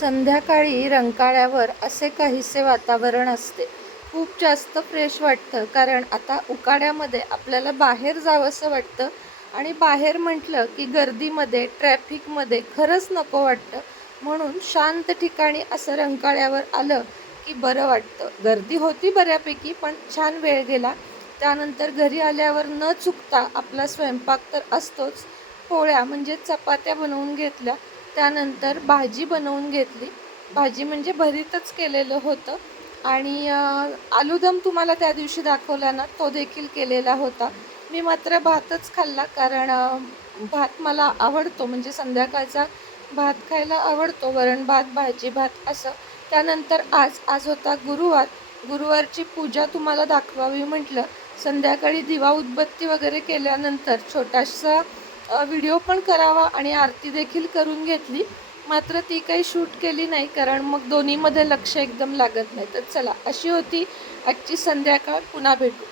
संध्याकाळी रंकाळ्यावर असे काहीसे वातावरण असते. खूप जास्त फ्रेश वाटतं, कारण आता उकाड्यामध्ये आपल्याला बाहेर जावंसं वाटतं आणि बाहेर म्हटलं की गर्दीमध्ये, ट्रॅफिकमध्ये खरंच नको वाटतं. म्हणून शांत ठिकाणी असं रंकाळ्यावर आलं की बरं वाटतं. गर्दी होती बऱ्यापैकी, पण छान वेळ गेला. त्यानंतर घरी आल्यावर न चुकता आपला स्वयंपाक तर असतोच. पोळ्या म्हणजे चपात्या बनवून घेतल्या. त्यानंतर भाजी बनवून घेतली. भाजी म्हणजे भरीतच केलेलं होतं आणि आलूदम तुम्हाला त्या दिवशी दाखवला ना, तो देखील केलेला होता. मी मात्र भातच खाल्ला, कारण भात मला आवडतो, म्हणजे संध्याकाळचा भात खायला आवडतो. वरण भात, भाजी भात असं. त्यानंतर आज होता गुरुवार. गुरुवारची पूजा तुम्हाला दाखवावी म्हटलं. संध्याकाळी दिवा उदबत्ती वगैरे केल्यानंतर छोटासा व्हिडिओ पण करावा आणि आरती देखील करून घेतली. मात्र ती काही शूट केली नाही, कारण मग दोन्हीमध्ये लक्ष एकदम लागत नाही. तर चला, अशी होती आजची संध्याकाळ. पुन्हा भेटू.